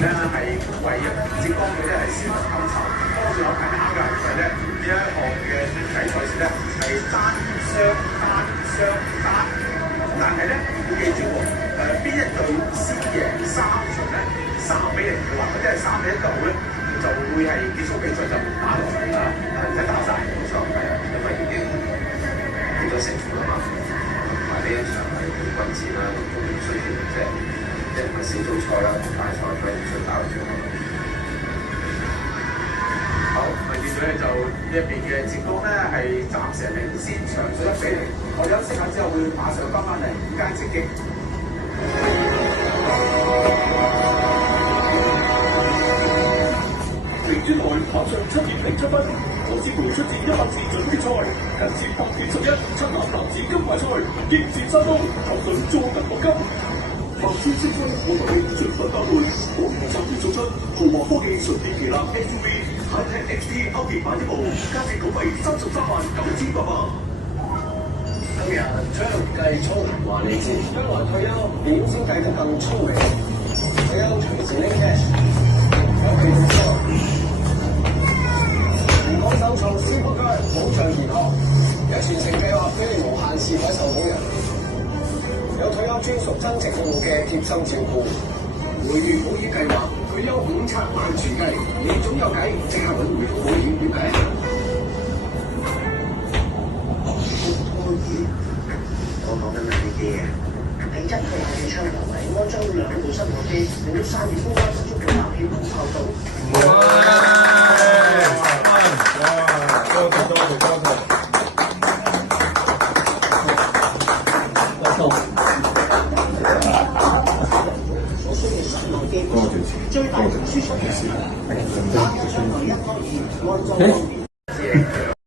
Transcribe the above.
咧係為浙江嘅咧係市民報仇，當然有更加嘅就係咧呢一項嘅體賽事咧係單雙單，但係咧要記住喎，邊一隊先贏3場咧3-0嘅話，或者係3-1嘅好咧，就會係結束比賽就打落嚟啦，唔使打晒，冇錯，係啊，因為已經見到成績啦嘛，同埋呢一場係冠軍戰啦，咁都唔需要即係唔係小組賽啦，大賽佢唔需要打到最後。好，咪見到咧就呢一邊嘅浙江咧係暫時領先場數1-0，我休息下之後會馬上翻返嚟午間直擊。明天來晚上7點07分，何詩蓓出戰100字準決賽，近接8卷11七男男子金牌賽，迎戰山東，球隊坐緊黃金。白天積分我同你盡分打會，可以集資做出豪華科技純電旗艦 SUV Hi-Tech XT 歐傑版1部，加值港幣339800。今日張繼聰話你知，將來退休點先計得更聰明？退休隨時拎 cash， 有其他健康手創舒服腳，保障健康。有傳承計劃俾你無限次位受保人。有退休專屬增值服務嘅貼心照顧，會員保險計劃，退休5策萬全計，你總有計，即刻揾匯豐保險點計？我講緊係呢啲嘅，喺一個冷氣窗樓位安裝2部室內機，令到散熱風間不足嘅冷氣功效到。最大輸出嘅時候，打開窗口1開2，安裝